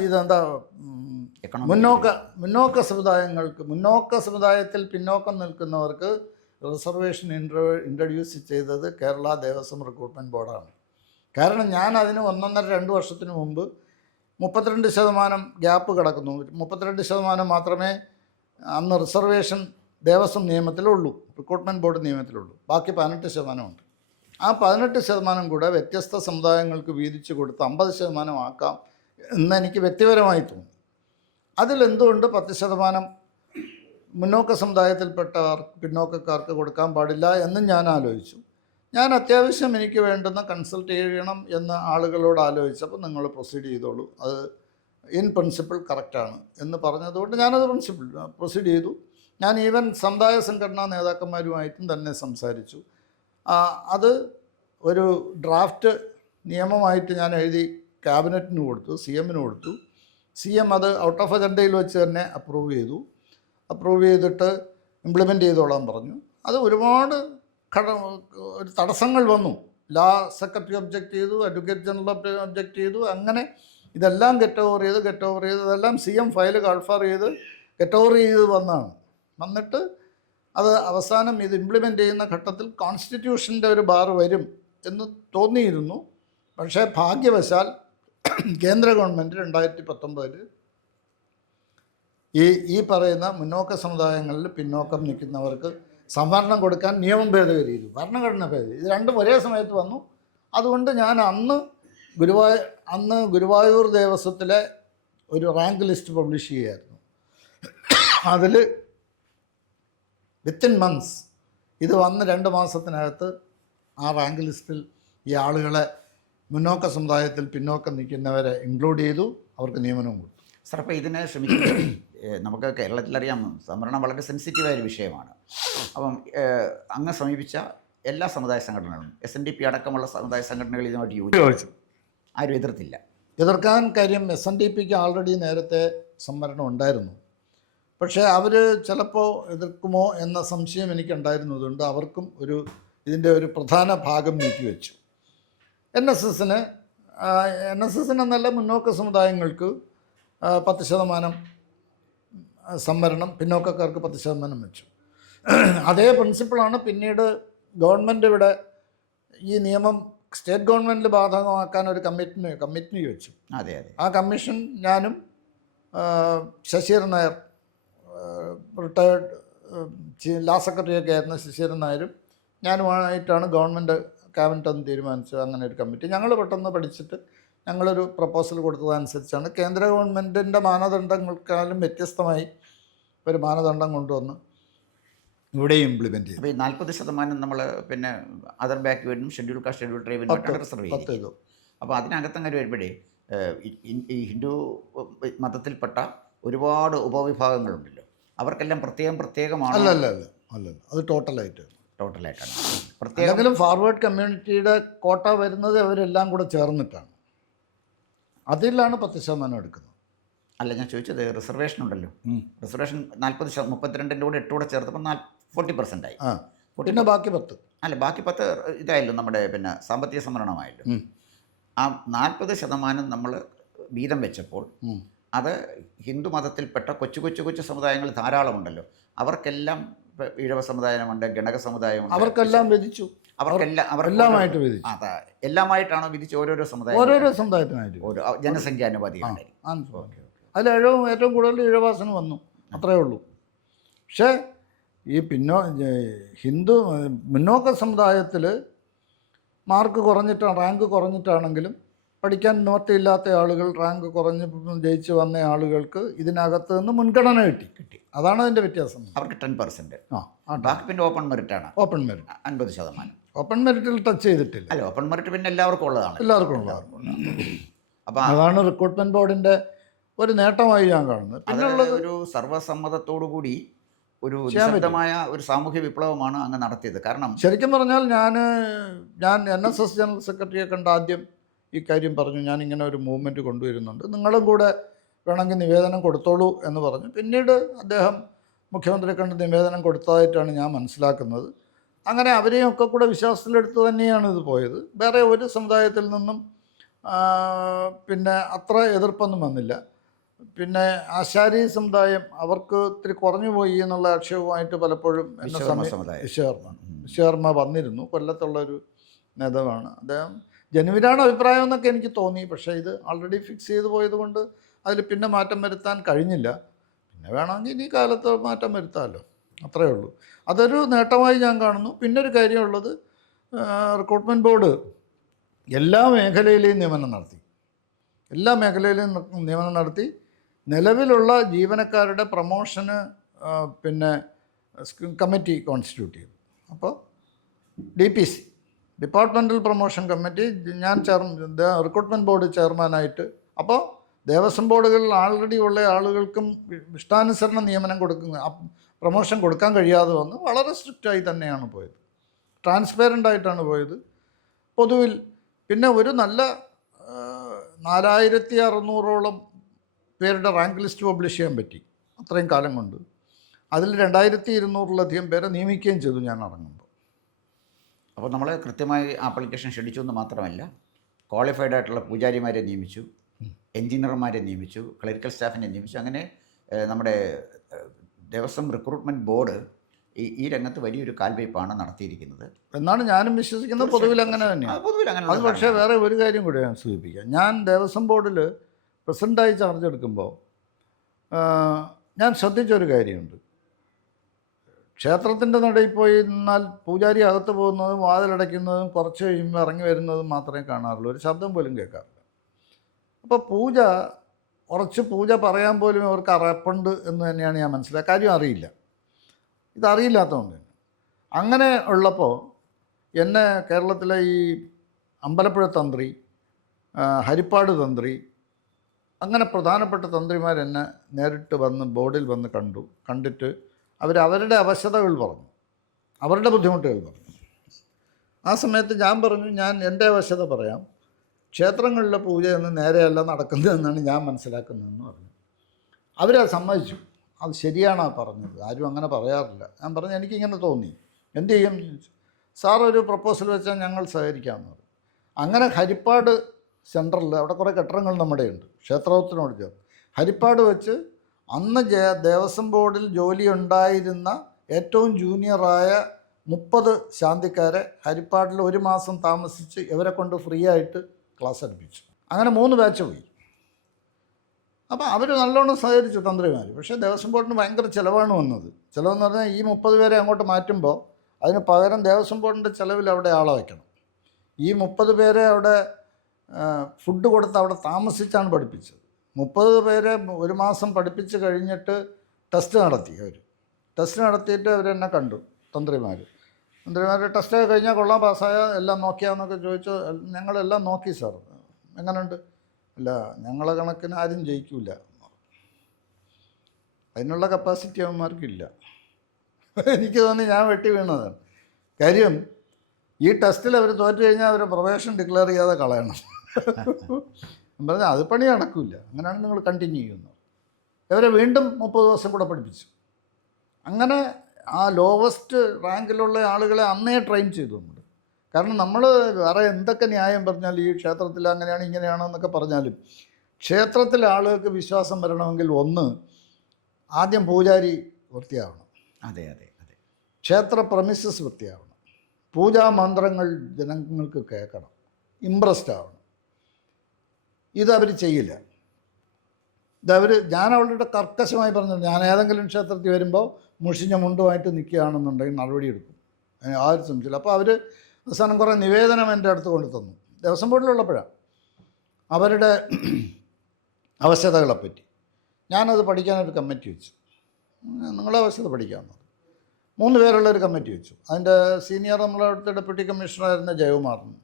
ഇതെന്താ മുന്നോക്ക സമുദായത്തിൽ പിന്നോക്കം നിൽക്കുന്നവർക്ക് റിസർവേഷൻ ഇൻട്രൊഡ്യൂസ് ചെയ്തത് കേരള ദേവസ്വം റിക്രൂട്ട്മെൻറ്റ് ബോർഡാണ്. കാരണം ഞാൻ അതിന് 1.5-2 വർഷത്തിന് മുമ്പ് 32% ഗ്യാപ്പ് കിടക്കുന്നു. 32% മാത്രമേ അന്ന് റിസർവേഷൻ ദേവസ്വം നിയമത്തിലുള്ളൂ, റിക്രൂട്ട്മെൻറ്റ് ബോർഡ് നിയമത്തിലുള്ളൂ. ബാക്കി 18% ഉണ്ട്. ആ 18% കൂടെ വ്യത്യസ്ത സമുദായങ്ങൾക്ക് വീതിച്ച് കൊടുത്ത് 50% ആക്കാം എന്നെനിക്ക് വ്യക്തിപരമായി തോന്നി. അതിലെന്തുകൊണ്ട് 10% മുന്നോക്ക സമുദായത്തിൽപ്പെട്ടവർക്ക്, പിന്നോക്കക്കാർക്ക് കൊടുക്കാൻ പാടില്ല എന്നും ഞാൻ ആലോചിച്ചു. ഞാൻ അത്യാവശ്യം എനിക്ക് വേണ്ടുന്ന കൺസൾട്ട് ചെയ്യണം എന്ന് ആളുകളോട് ആലോചിച്ചപ്പോൾ നിങ്ങൾ പ്രൊസീഡ് ചെയ്തോളൂ, അത് ഇൻ പ്രിൻസിപ്പിൾ കറക്റ്റാണ് എന്ന് പറഞ്ഞതുകൊണ്ട് ഞാനത് പ്രൊസീഡ് ചെയ്തു. ഞാൻ ഈവൻ സമുദായ സംഘടനാ നേതാക്കന്മാരുമായിട്ടും തന്നെ സംസാരിച്ചു. അത് ഒരു ഡ്രാഫ്റ്റ് നിയമമായിട്ട് ഞാൻ എഴുതി ക്യാബിനറ്റിന് കൊടുത്തു, CM-ന് കൊടുത്തു. CM അത് ഔട്ട് ഓഫ് അജണ്ടയിൽ വെച്ച് തന്നെ അപ്രൂവ് ചെയ്തിട്ട് ഇംപ്ലിമെൻ്റ് ചെയ്തോളാൻ പറഞ്ഞു. അത് ഒരുപാട് ഒരു തടസ്സങ്ങൾ വന്നു. ലാ സെക്രട്ടറി ഒബ്ജക്റ്റ് ചെയ്തു, അഡ്വക്കേറ്റ് ജനറൽ ഒബ്ജക്റ്റ് ചെയ്തു. അങ്ങനെ ഇതെല്ലാം ഗെറ്റ് ഓവർ ചെയ്ത് ഇതെല്ലാം CM ഫയൽ കാൾഫാർ ചെയ്ത് ഗെറ്റ് ഓവർ ചെയ്ത് വന്നിട്ട് അത് അവസാനം ഇത് ഇംപ്ലിമെൻ്റ് ചെയ്യുന്ന ഘട്ടത്തിൽ കോൺസ്റ്റിറ്റ്യൂഷൻ്റെ ഒരു ബാർ വരും എന്ന് തോന്നിയിരുന്നു. പക്ഷേ ഭാഗ്യവശാൽ കേന്ദ്ര ഗവൺമെൻറ് 2019 ഈ പറയുന്ന മുന്നോക്ക സമുദായങ്ങളിൽ പിന്നോക്കം നിൽക്കുന്നവർക്ക് സംവരണം കൊടുക്കാൻ നിയമം ഭേദഗതി ചെയ്തു, ഭരണഘടന ഭേദഗതി. ഇത് രണ്ടും ഒരേ സമയത്ത് വന്നു. അതുകൊണ്ട് ഞാൻ അന്ന് ഗുരുവായൂർ ദേവസ്വത്തിലെ ഒരു റാങ്ക് ലിസ്റ്റ് പബ്ലിഷ് ചെയ്യുകയായിരുന്നു. അതിൽ വിത്തിൻ മന്ത്സ് ഇത് വന്ന് 2 മാസത്തിനകത്ത് ആ റാങ്ക് ലിസ്റ്റിൽ ഈ ആളുകളെ മുന്നോക്ക സമുദായത്തിൽ പിന്നോക്കം നിൽക്കുന്നവരെ ഇൻക്ലൂഡ് ചെയ്തു, അവർക്ക് നിയമനവും കൊടുത്തു. സാർ, അപ്പോൾ ഇതിനെ ശ്രമിക്കുന്നത് നമുക്ക് കേരളത്തിലറിയാം, സംവരണം വളരെ സെൻസിറ്റീവായ ഒരു വിഷയമാണ്. അപ്പം അങ്ങ് സമീപിച്ച എല്ലാ സമുദായ സംഘടനകളും SNDP അടക്കമുള്ള സമുദായ സംഘടനകൾ ഇതുമായിട്ട് യോജിച്ചു, ആരും എതിർത്തില്ല. എതിർക്കാൻ കാര്യം SNDPക്ക് ആൾറെഡി നേരത്തെ സംവരണം ഉണ്ടായിരുന്നു. പക്ഷേ അവർ ചിലപ്പോൾ എതിർക്കുമോ എന്ന സംശയം എനിക്കുണ്ടായിരുന്നതുകൊണ്ട് അവർക്കും ഇതിൻ്റെ ഒരു പ്രധാന ഭാഗം നീക്കിവെച്ചു. NSS എന്നല്ല, മുന്നോക്ക സമുദായങ്ങൾക്ക് 10% സംവരണം, പിന്നോക്കക്കാർക്ക് 10% വെച്ചു. അതേ പ്രിൻസിപ്പിളാണ് പിന്നീട് ഗവൺമെൻറ് ഇവിടെ ഈ നിയമം സ്റ്റേറ്റ് ഗവൺമെൻറ്റിൽ ബാധകമാക്കാൻ ഒരു കമ്മിറ്റി വെച്ചു. അതെ. ആ കമ്മീഷൻ ഞാനും ശശീരൻ നായർ, റിട്ടയേർഡ് ലാ സെക്രട്ടറിയൊക്കെ ആയിരുന്ന ശശീരൻ നായരും ഞാനുമായിട്ടാണ് ഗവൺമെൻറ് ക്യാബിനറ്റ് ഒന്ന് തീരുമാനിച്ചത് അങ്ങനെ ഒരു കമ്മിറ്റി. ഞങ്ങൾ പെട്ടെന്ന് പഠിച്ചിട്ട് ഞങ്ങളൊരു പ്രപ്പോസൽ കൊടുത്തതനുസരിച്ചാണ് കേന്ദ്ര ഗവൺമെൻറ്റിൻ്റെ മാനദണ്ഡങ്ങൾക്കാളും വ്യത്യസ്തമായി ഒരു മാനദണ്ഡം കൊണ്ടുവന്ന് ഇവിടെ ഇംപ്ലിമെൻ്റ് ചെയ്തു. അപ്പോൾ ഈ 40% നമ്മൾ പിന്നെ അതർ ബാക്ക്വേർഡും ഷെഡ്യൂൾ കാസ്റ്റ് ഷെഡ്യൂൾ ട്രൈബിനും റിസർവ് ചെയ്തു. അപ്പോൾ അതിനകത്തങ്ങനെ വരുമ്പോഴേ ഈ ഹിന്ദു മതത്തിൽപ്പെട്ട ഒരുപാട് ഉപവിഭാഗങ്ങളുണ്ടല്ലോ, അവർക്കെല്ലാം പ്രത്യേകമാണ്. അല്ല, അത് ടോട്ടലായിട്ടാണ്. പ്രത്യേകം ഫോർവേഡ് കമ്മ്യൂണിറ്റിയുടെ കോട്ട വരുന്നത് അവരെല്ലാം കൂടെ ചേർന്നിട്ടാണ്. അതിലാണ് 10% എടുക്കുന്നത്. അല്ല, ഞാൻ ചോദിച്ചത് റിസർവേഷൻ ഉണ്ടല്ലോ, റിസർവേഷൻ 32% കൂടെ 8 കൂടെ ചേർത്തപ്പോൾ 40% ആയി. പിന്നെ ബാക്കി 10 അല്ല, ബാക്കി 10 ഇതായല്ലോ നമ്മുടെ പിന്നെ സാമ്പത്തിക സംവരണമായല്ലോ. ആ 40% നമ്മൾ വീതം വെച്ചപ്പോൾ അത് ഹിന്ദു മതത്തിൽപ്പെട്ട കൊച്ചു സമുദായങ്ങൾ ധാരാളമുണ്ടല്ലോ, അവർക്കെല്ലാം ഈഴവ സമുദായമുണ്ട്, ഗണക സമുദായമുണ്ട്, അവർക്കെല്ലാം വിധിച്ചു. എല്ലാമായിട്ട് വിധിച്ചു. എല്ലാമായിട്ടാണോ വിധിച്ച്? ഓരോരോ സമുദായത്തിനായിട്ട് ഓരോ ജനസംഖ്യാനുപാതിയാണ്. അതിൽ ഏറ്റവും കൂടുതൽ ഈഴവാസന് വന്നു, അത്രയേ ഉള്ളൂ. പക്ഷേ ഈ ഹിന്ദു മുന്നോക്ക സമുദായത്തിൽ റാങ്ക് കുറഞ്ഞിട്ടാണെങ്കിലും പഠിക്കാൻ നിവൃത്തിയില്ലാത്ത ആളുകൾ, റാങ്ക് കുറഞ്ഞ് ജയിച്ച് വന്ന ആളുകൾക്ക് ഇതിനകത്ത് നിന്ന് മുൻഗണന കിട്ടി. അതാണ് അതിൻ്റെ വ്യത്യാസം. അവർക്ക് 10%. ബാക്കി പിന്നെ ഓപ്പൺ മെറിറ്റാണ്. 50%. ഓപ്പൺ മെറിറ്റിൽ ടച്ച് ചെയ്തിട്ടില്ല. അല്ല, ഓപ്പൺ മെറിറ്റ് പിന്നെ എല്ലാവർക്കും ഉള്ളതാണ്. അപ്പോൾ അതാണ് റിക്രൂട്ട്മെൻറ്റ് ബോർഡിൻ്റെ ഒരു നേട്ടമായി ഞാൻ കാണുന്നത്. പിന്നുള്ളത് ഒരു സർവ്വസമ്മതത്തോടു കൂടി ഒരു നിശബ്ദമായ ഒരു സാമൂഹ്യ വിപ്ലവമാണ് അങ്ങ് നടത്തിയത്. കാരണം ശരിക്കും പറഞ്ഞാൽ ഞാൻ NSS ജനറൽ സെക്രട്ടറിയെ കണ്ട ആദ്യം ഈ കാര്യം പറഞ്ഞു, ഞാനിങ്ങനെ ഒരു മൂവ്മെൻറ്റ് കൊണ്ടുവരുന്നുണ്ട്, നിങ്ങളും കൂടെ വേണമെങ്കിൽ നിവേദനം കൊടുത്തോളൂ എന്ന് പറഞ്ഞു. പിന്നീട് അദ്ദേഹം മുഖ്യമന്ത്രിയെ കണ്ട് നിവേദനം കൊടുത്തതായിട്ടാണ് ഞാൻ മനസ്സിലാക്കുന്നത്. അങ്ങനെ അവരെയും ഒക്കെ കൂടെ വിശ്വാസത്തിലെടുത്ത് തന്നെയാണ് ഇത് പോയത്. വേറെ ഒരു സമുദായത്തിൽ നിന്നും പിന്നെ അത്ര എതിർപ്പൊന്നും വന്നില്ല. പിന്നെ ആശാരി സമുദായം അവർക്ക് ഇത്തിരി കുറഞ്ഞു പോയി എന്നുള്ള ആക്ഷേപമായിട്ട് പലപ്പോഴും വിശ്വകർമ്മ വന്നിരുന്നു. കൊല്ലത്തുള്ളൊരു നേതാവാണ് അദ്ദേഹം. ജനുവിനാണ് അഭിപ്രായം എന്നൊക്കെ എനിക്ക് തോന്നി. പക്ഷേ ഇത് ആൾറെഡി ഫിക്സ് ചെയ്ത് പോയത് കൊണ്ട് അതിൽ പിന്നെ മാറ്റം വരുത്താൻ കഴിഞ്ഞില്ല. പിന്നെ വേണമെങ്കിൽ ഇനി കാലത്ത് മാറ്റം വരുത്താമല്ലോ, അത്രയേ ഉള്ളൂ. അതൊരു നേട്ടമായി ഞാൻ കാണുന്നു. പിന്നൊരു കാര്യമുള്ളത്, റിക്രൂട്ട്മെൻറ്റ് ബോർഡ് എല്ലാ മേഖലയിലെയും നിയമനം നടത്തി. എല്ലാ മേഖലയിലും നിയമനം നടത്തി. നിലവിലുള്ള ജീവനക്കാരുടെ പ്രൊമോഷന് പിന്നെ കമ്മിറ്റി കോൺസ്റ്റിറ്റ്യൂട്ട് ചെയ്തു. അപ്പോൾ DPC, ഡിപ്പാർട്ട്മെൻറ്റൽ പ്രൊമോഷൻ കമ്മിറ്റി, ഞാൻ റിക്രൂട്ട്മെൻറ്റ് ബോർഡ് ചെയർമാനായിട്ട്. അപ്പോൾ ദേവസ്വം ബോർഡുകളിൽ ആൾറെഡി ഉള്ള ആളുകൾക്കും ഇഷ്ടാനുസരണം നിയമനം പ്രൊമോഷൻ കൊടുക്കാൻ കഴിയാതെ വന്ന് വളരെ സ്ട്രിക്റ്റായി തന്നെയാണ് പോയത്. ട്രാൻസ്പെറൻ്റ് ആയിട്ടാണ് പോയത് പൊതുവിൽ. പിന്നെ ഒരു നല്ല 4600ഓളം പേരുടെ റാങ്ക് ലിസ്റ്റ് പബ്ലിഷ് ചെയ്യാൻ പറ്റി അത്രയും കാലം കൊണ്ട്. അതിൽ 2200-ലധികം പേരെ നിയമിക്കുകയും ചെയ്തു ഞാൻ ഇറങ്ങുമ്പോൾ. അപ്പോൾ നമ്മൾ കൃത്യമായി ആപ്ലിക്കേഷൻ ക്ഷണിച്ചു എന്ന് മാത്രമല്ല, ക്വാളിഫൈഡ് ആയിട്ടുള്ള പൂജാരിമാരെ നിയമിച്ചു, എൻജിനീയർമാരെ നിയമിച്ചു, ക്ലറിക്കൽ സ്റ്റാഫിനെ നിയമിച്ചു. അങ്ങനെ നമ്മുടെ ദേവസ്വം റിക്രൂട്ട്മെൻറ്റ് ബോർഡ് ഈ രംഗത്ത് വലിയൊരു കാൽവയ്പ്പാണ് നടത്തിയിരിക്കുന്നത് എന്നാണ് ഞാനും വിശ്വസിക്കുന്നത്. പൊതുവിൽ അങ്ങനെ തന്നെയാണ്. അത് പക്ഷേ വേറെ ഒരു കാര്യം കൂടെ ഞാൻ സൂചിപ്പിക്കാം. ഞാൻ ദേവസ്വം ബോർഡിൽ പ്രസിഡൻ്റായി ചാർജ് എടുക്കുമ്പോൾ ഞാൻ ശ്രദ്ധിച്ചൊരു കാര്യമുണ്ട്. ക്ഷേത്രത്തിൻ്റെ നടയിൽ പോയി നിന്നാൽ പൂജാരി അകത്ത് പോകുന്നതും വാതിലടയ്ക്കുന്നതും കുറച്ച് കഴിയുമ്പോൾ ഇറങ്ങി വരുന്നതും മാത്രമേ കാണാറുള്ളൂ. ഒരു ശബ്ദം പോലും കേൾക്കാറില്ല. അപ്പോൾ പൂജ പറയാൻ പോലും അവർക്ക് അറപ്പുണ്ട് എന്ന് തന്നെയാണ് ഞാൻ മനസ്സിലാക്കുക. കാര്യം അറിയില്ല, ഇതറിയില്ലാത്തതുകൊണ്ട് തന്നെ. അങ്ങനെ ഉള്ളപ്പോൾ എന്നെ കേരളത്തിലെ ഈ അമ്പലപ്പുഴ തന്ത്രി, ഹരിപ്പാട് തന്ത്രി, അങ്ങനെ പ്രധാനപ്പെട്ട തന്ത്രിമാരെന്നെ നേരിട്ട് വന്ന് ബോർഡിൽ വന്ന് കണ്ടിട്ട് അവരുടെ അവശതകൾ പറഞ്ഞു, അവരുടെ ബുദ്ധിമുട്ടുകൾ പറഞ്ഞു. ആ സമയത്ത് ഞാൻ പറഞ്ഞു, ഞാൻ എൻ്റെ അവശത പറയാം, ക്ഷേത്രങ്ങളിലെ പൂജയൊന്നും നേരെയല്ല നടക്കുന്നതെന്നാണ് ഞാൻ മനസ്സിലാക്കുന്നതെന്ന് പറഞ്ഞു. അവരത് സമ്മതിച്ചു. അത് ശരിയാണോ പറഞ്ഞത്, ആരും അങ്ങനെ പറയാറില്ല. ഞാൻ പറഞ്ഞു എനിക്കിങ്ങനെ തോന്നി, എന്ത് ചെയ്യും? സാർ ഒരു പ്രപ്പോസൽ വെച്ചാൽ ഞങ്ങൾ സഹകരിക്കാമെന്ന് പറഞ്ഞു. അങ്ങനെ ഹരിപ്പാട് സെൻട്രലിൽ അവിടെ കുറേ കെട്ടിടങ്ങൾ നമ്മുടെ ഉണ്ട്, ക്ഷേത്രത്തിനോട് ചേർന്ന്. ഹരിപ്പാട് വെച്ച് അന്ന് ദേവസ്വം ബോർഡിൽ ജോലി ഉണ്ടായിരുന്ന ഏറ്റവും ജൂനിയറായ 30 ശാന്തിക്കാരെ ഹരിപ്പാടിൽ 1 മാസം താമസിച്ച് ഇവരെ കൊണ്ട് ഫ്രീ ആയിട്ട് ക്ലാസ് അടുപ്പിച്ചു. അങ്ങനെ 3 ബാച്ച് പോയി. അപ്പോൾ അവർ നല്ലോണം സഹകരിച്ചു തന്ത്രിമാർ. പക്ഷേ ദേവസ്വം ബോർഡിന് ഭയങ്കര ചിലവാണ് വന്നത്. ചിലവെന്ന് പറഞ്ഞാൽ ഈ 30 പേരെ അങ്ങോട്ട് മാറ്റുമ്പോൾ അതിന് പകരം ദേവസ്വം ബോർഡിൻ്റെ ചിലവിൽ അവിടെ ആളെ വയ്ക്കണം. ഈ 30 പേരെ അവിടെ ഫുഡ് കൊടുത്ത് അവിടെ താമസിച്ചാണ് പഠിപ്പിച്ചത്. 30 പേരെ 1 മാസം പഠിപ്പിച്ച് കഴിഞ്ഞിട്ട് ടെസ്റ്റ് നടത്തി. ടെസ്റ്റ് നടത്തിയിട്ട് അവരെന്നെ കണ്ടു, തന്ത്രിമാർ ടെസ്റ്റൊക്കെ കഴിഞ്ഞാൽ കൊള്ളാം, പാസ്സായ എല്ലാം നോക്കിയാന്നൊക്കെ ചോദിച്ചു. ഞങ്ങളെല്ലാം നോക്കി സാർ, എങ്ങനെയുണ്ട്? അല്ല, ഞങ്ങളെ കണക്കിന് ആരും ജയിക്കില്ല, അതിനുള്ള കപ്പാസിറ്റി അവന്മാർക്കില്ല. എനിക്ക് തോന്നി ഞാൻ വെട്ടി വീണതാണ്. കാര്യം ഈ ടെസ്റ്റിൽ അവർ തോറ്റു കഴിഞ്ഞാൽ അവരെ പ്രൊബേഷൻ ഡിക്ലെയർ ചെയ്യാതെ കളയണം. പറഞ്ഞാൽ അത് പണി നടക്കില്ല, അങ്ങനെയാണ് നിങ്ങൾ കണ്ടിന്യൂ ചെയ്യുന്നത്. അവരെ വീണ്ടും 30 ദിവസം കൂടെ പഠിപ്പിച്ചു. അങ്ങനെ ആ ലോവസ്റ്റ് റാങ്കിലുള്ള ആളുകളെ അന്നേ ട്രെയിൻ ചെയ്തു നമ്മൾ. കാരണം നമ്മൾ വേറെ എന്തൊക്കെ ന്യായം പറഞ്ഞാൽ ഈ ക്ഷേത്രത്തിൽ അങ്ങനെയാണ് ഇങ്ങനെയാണോ എന്നൊക്കെ പറഞ്ഞാലും ക്ഷേത്രത്തിലെ ആളുകൾക്ക് വിശ്വാസം വരണമെങ്കിൽ ആദ്യം പൂജാരി വൃത്തിയാവണം. അതെ അതെ അതെ. ക്ഷേത്ര പ്രമിസസ് വൃത്തിയാവണം. പൂജാ മന്ത്രങ്ങൾ ജനങ്ങൾക്ക് കേൾക്കണം, ഇമ്പ്രസ്ഡ് ആവണം. ഇതവർ ചെയ്യില്ല. ഞാൻ അവളുടെ കർക്കശമായി പറഞ്ഞു, ഞാൻ ഏതെങ്കിലും ക്ഷേത്രത്തിൽ വരുമ്പോൾ മുഷിഞ്ഞ മുണ്ടുമായിട്ട് നിൽക്കുകയാണെന്നുണ്ടെങ്കിൽ നടപടിയെടുക്കും, ആരും സംശയമില്ല. അപ്പോൾ അവർ അവസാനം കുറേ നിവേദനം എൻ്റെ അടുത്ത് കൊണ്ടു തന്നു, ദേവസ്വം ബോർഡിലുള്ളപ്പോഴാണ്, അവരുടെ അവശതകളെപ്പറ്റി. ഞാനത് പഠിക്കാനൊരു കമ്മിറ്റി വെച്ചു. നിങ്ങളെ അവശത പഠിക്കാമെന്നത് 3 പേരുള്ളൊരു കമ്മിറ്റി വെച്ചു. അതിൻ്റെ സീനിയർ നമ്മളെ അവിടുത്തെ ഡെപ്യൂട്ടി കമ്മീഷണറായിരുന്ന ജയകുമാറിന്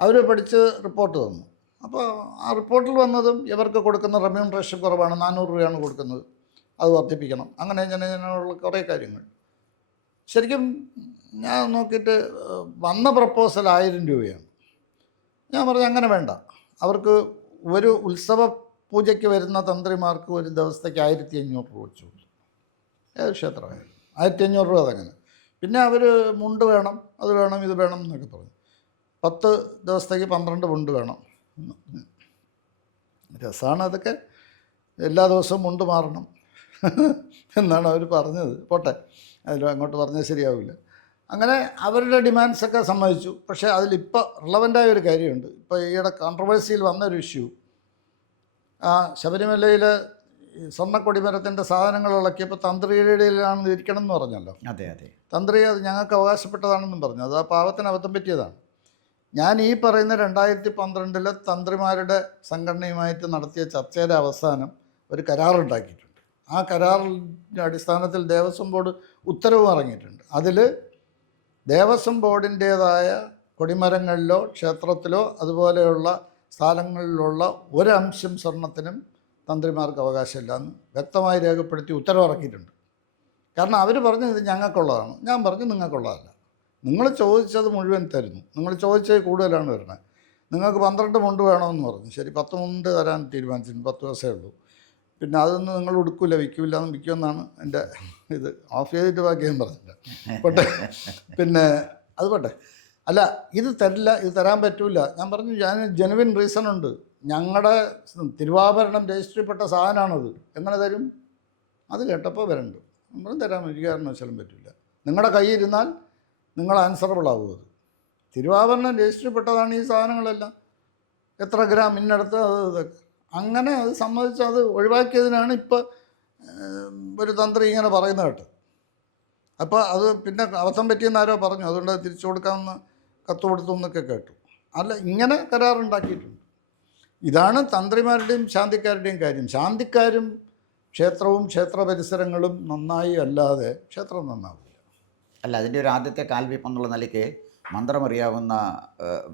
അവർ പഠിച്ച് റിപ്പോർട്ട് തന്നു. അപ്പോൾ ആ റിപ്പോർട്ടിൽ വന്നതും ഇവർക്ക് കൊടുക്കുന്ന റെമ്യൂണറേഷൻ കുറവാണ്, 400 രൂപയാണ് കൊടുക്കുന്നത്, അത് വർദ്ധിപ്പിക്കണം, അങ്ങനെ ഇങ്ങനെയുള്ള കുറേ കാര്യങ്ങൾ. ശരിക്കും ഞാൻ നോക്കിയിട്ട് വന്ന പ്രപ്പോസൽ 1000 രൂപയാണ്. ഞാൻ പറഞ്ഞു അങ്ങനെ വേണ്ട, അവർക്ക് ഒരു ഉത്സവ പൂജയ്ക്ക് വരുന്ന തന്ത്രിമാർക്ക് ഒരു ദിവസത്തേക്ക് 1500 രൂപ വെച്ചു, ഏത് ക്ഷേത്രമായാലും 1500 രൂപ. അതങ്ങനെ പിന്നെ അവർ മുണ്ട് വേണം, അത് വേണം, ഇത് വേണം എന്നൊക്കെ പറഞ്ഞു. 10 ദിവസത്തേക്ക് 12 മുണ്ട് വേണം. രസമാണ് അതൊക്കെ, എല്ലാ ദിവസവും മുണ്ട് മാറണം എന്നാണ് അവർ പറഞ്ഞത്. പോട്ടെ, അതിൽ അങ്ങോട്ട് പറഞ്ഞാൽ ശരിയാവില്ല. അങ്ങനെ അവരുടെ ഡിമാൻഡ്സൊക്കെ സമ്മതിച്ചു. പക്ഷേ അതിലിപ്പോൾ റിലവൻ്റായ ഒരു കാര്യമുണ്ട്. ഇപ്പോൾ ഈയിടെ കോൺട്രവേഴ്സിയിൽ വന്നൊരു ഇഷ്യൂ, ശബരിമലയിൽ സ്വർണ്ണക്കൊടിമരത്തിൻ്റെ സാധനങ്ങൾ ഇളക്കിയപ്പോൾ തന്ത്രിയുടെ ഇരിക്കണം എന്ന് പറഞ്ഞല്ലോ. അതെ അതെ, തന്ത്രി അത് ഞങ്ങൾക്ക് അവകാശപ്പെട്ടതാണെന്നും പറഞ്ഞു. അത് ആ പാവത്തിന് അബദ്ധം പറ്റിയതാണ്. ഞാൻ ഈ പറയുന്ന 2012 തന്ത്രിമാരുടെ സംഘടനയുമായിട്ട് നടത്തിയ ചർച്ചയുടെ അവസാനം ഒരു കരാറുണ്ടാക്കിയിട്ടുണ്ട്. ആ കരാറിൻ്റെ അടിസ്ഥാനത്തിൽ ദേവസ്വം ബോർഡ് ഉത്തരവും ഇറങ്ങിയിട്ടുണ്ട്. അതിൽ ദേവസ്വം ബോർഡിൻ്റേതായ കൊടിമരങ്ങളിലോ ക്ഷേത്രത്തിലോ അതുപോലെയുള്ള സ്ഥലങ്ങളിലുള്ള ഒരംശം സ്വർണത്തിനും തന്ത്രിമാർക്ക് അവകാശമില്ല എന്ന് വ്യക്തമായി രേഖപ്പെടുത്തി ഉത്തരവിറക്കിയിട്ടുണ്ട്. കാരണം അവർ പറഞ്ഞു ഇത് ഞങ്ങൾക്കുള്ളതാണ്. ഞാൻ പറഞ്ഞു നിങ്ങൾക്കുള്ളതല്ല. നിങ്ങൾ ചോദിച്ചത് മുഴുവൻ തരുന്നു, നിങ്ങൾ ചോദിച്ചത് കൂടുതലാണ് വരുന്നത്. നിങ്ങൾക്ക് 12 മുണ്ട് വേണമെന്ന് പറഞ്ഞു. ശരി, 10 മുണ്ട് തരാൻ തീരുമാനിച്ചിട്ടുണ്ട്. 10 ദിവസമേ ഉള്ളൂ. പിന്നെ അതൊന്നും നിങ്ങൾ ഉടുക്കില്ല, വിൽക്കില്ല എന്ന് വിൽക്കുമെന്നാണ് എൻ്റെ ഇത്. ഓഫ് ചെയ്തിട്ട് ബാക്കി ഞാൻ പറഞ്ഞില്ല. പോട്ടെ, പിന്നെ അത് പോട്ടെ. അല്ല, ഇത് തരില്ല, ഇത് തരാൻ പറ്റില്ല. ഞാൻ പറഞ്ഞു ഞാൻ ജെനുവിൻ റീസൺ ഉണ്ട്. ഞങ്ങളുടെ തിരുവാഭരണം രജിസ്റ്ററിൽപ്പെട്ട സാധനമാണത്, എങ്ങനെ തരും? അത് കേട്ടപ്പോൾ വരണ്ട്. നമ്മളും തരാൻ ഒരു കാരണവശാലും പറ്റില്ല. നിങ്ങളുടെ കയ്യിരുന്നാൽ നിങ്ങൾ ആൻസറബിൾ ആവും. അത് തിരുവാഭരണം രജിസ്റ്ററിൽപ്പെട്ടതാണ് ഈ സാധനങ്ങളെല്ലാം. എത്ര ഗ്രാം ഇന്നടത്ത് അത് ഇതൊക്കെ അങ്ങനെ അത് സമ്മതിച്ച് അത് ഒഴിവാക്കിയതിനാണ് ഇപ്പോൾ ഒരു തന്ത്രി ഇങ്ങനെ പറയുന്നത് കേട്ടത്. അപ്പോൾ അത് പിന്നെ അബദ്ധം പറ്റിയെന്ന് ആരോ പറഞ്ഞു, അതുകൊണ്ട് അത് തിരിച്ചു കൊടുക്കാമെന്ന് കത്ത് കൊടുത്തു എന്നൊക്കെ കേട്ടു. അല്ല, ഇങ്ങനെ കരാറുണ്ടാക്കിയിട്ടുണ്ട്. ഇതാണ് തന്ത്രിമാരുടെയും ശാന്തിക്കാരുടെയും കാര്യം. ശാന്തിക്കാരും ക്ഷേത്രവും ക്ഷേത്ര പരിസരങ്ങളും നന്നായി അല്ലാതെ ക്ഷേത്രം നന്നാവില്ല. അല്ല, അതിൻ്റെ ഒരു ആദ്യത്തെ കാൽവയ്പ് എന്നുള്ള നിലയ്ക്ക് മന്ത്രമറിയാവുന്ന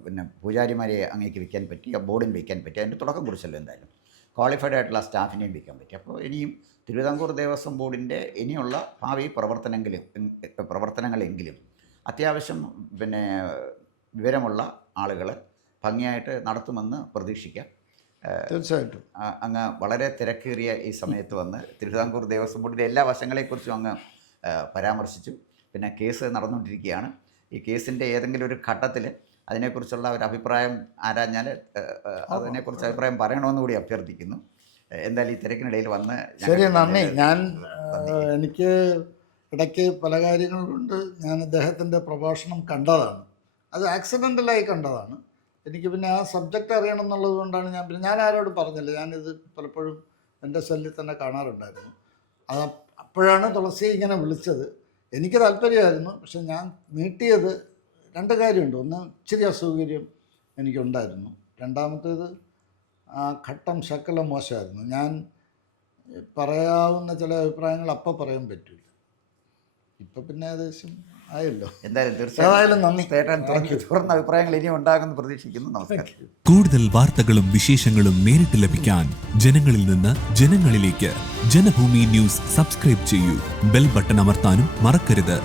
പിന്നെ പൂജാരിമാരെ അങ്ങേക്ക് വയ്ക്കാൻ പറ്റി, ആ ബോർഡിന് വയ്ക്കാൻ പറ്റി. അതിൻ്റെ തുടക്കം കുറിച്ചല്ലോ എന്തായാലും ക്വാളിഫൈഡ് ആയിട്ടുള്ള സ്റ്റാഫിനെയും വയ്ക്കാൻ പറ്റി. അപ്പോൾ ഇനിയും തിരുവിതാംകൂർ ദേവസ്വം ബോർഡിൻ്റെ ഇനിയുള്ള ഭാവി പ്രവർത്തനങ്ങളെങ്കിലും അത്യാവശ്യം പിന്നെ വിവരമുള്ള ആളുകൾ ഭംഗിയായിട്ട് നടത്തുമെന്ന് പ്രതീക്ഷിക്കാം. തീർച്ചയായിട്ടും അങ്ങ് വളരെ തിരക്കേറിയ ഈ സമയത്ത് വന്ന് തിരുവിതാംകൂർ ദേവസ്വം ബോർഡിൻ്റെ എല്ലാ വശങ്ങളെക്കുറിച്ചും അങ്ങ് പരാമർശിച്ചു. പിന്നെ കേസ് നടന്നുകൊണ്ടിരിക്കുകയാണ്. ഈ കേസിൻ്റെ ഏതെങ്കിലും ഒരു ഘട്ടത്തിൽ അതിനെക്കുറിച്ചുള്ള ഒരു അഭിപ്രായം ആരാഞ്ഞാൽ അതിനെക്കുറിച്ച് അഭിപ്രായം പറയണമെന്ന് കൂടി അഭ്യർത്ഥിക്കുന്നു. എന്തായാലും ഈ തിരക്കിനിടയിൽ വന്ന് ശരി, നന്ദി. ഞാൻ എനിക്ക് ഇടയ്ക്ക് പല കാര്യങ്ങൾ കൊണ്ട് ഞാൻ അദ്ദേഹത്തിൻ്റെ പ്രഭാഷണം കണ്ടതാണ്. അത് ആക്സിഡൻ്റലായി കണ്ടതാണ്. എനിക്ക് പിന്നെ ആ സബ്ജക്റ്റ് അറിയണം എന്നുള്ളത് കൊണ്ടാണ് ഞാൻ ആരോടും പറഞ്ഞില്ല. ഞാനിത് പലപ്പോഴും എൻ്റെ സെല്ലിൽ തന്നെ കാണാറുണ്ടായിരുന്നു. അത് അപ്പോഴാണ് തുളസിയെ ഇങ്ങനെ വിളിച്ചത്. എനിക്ക് താല്പര്യമായിരുന്നു, പക്ഷെ ഞാൻ നീട്ടിയത് 2 കാര്യമുണ്ട്. ഒന്ന്, ഇച്ചിരി അസൗകര്യം എനിക്കുണ്ടായിരുന്നു. രണ്ടാമത്തേത് ആ ഘട്ടം ശകലം മോശമായിരുന്നു. ഞാൻ പറയാവുന്ന ചില അഭിപ്രായങ്ങൾ അപ്പം പറയാൻ പറ്റില്ല. ഇപ്പം പിന്നെ ഏകദേശം ആയല്ലോ. എന്തായാലും തീർച്ചയായും നന്ദി. തുറന്ന അഭിപ്രായങ്ങൾ ഇനിയും ഉണ്ടാകുമെന്ന് പ്രതീക്ഷിക്കുന്നു. നമസ്കാരം. കൂടുതൽ വാർത്തകളും വിശേഷങ്ങളും നേരിട്ട് ലഭിക്കാൻ ജനങ്ങളിൽ നിന്ന് ജനങ്ങളിലേക്ക് ജനഭൂമി ന്യൂസ് സബ്സ്ക്രൈബ് ചെയ്യൂ. ബെൽ ബട്ടൺ അമർത്താനും മറക്കരുത്.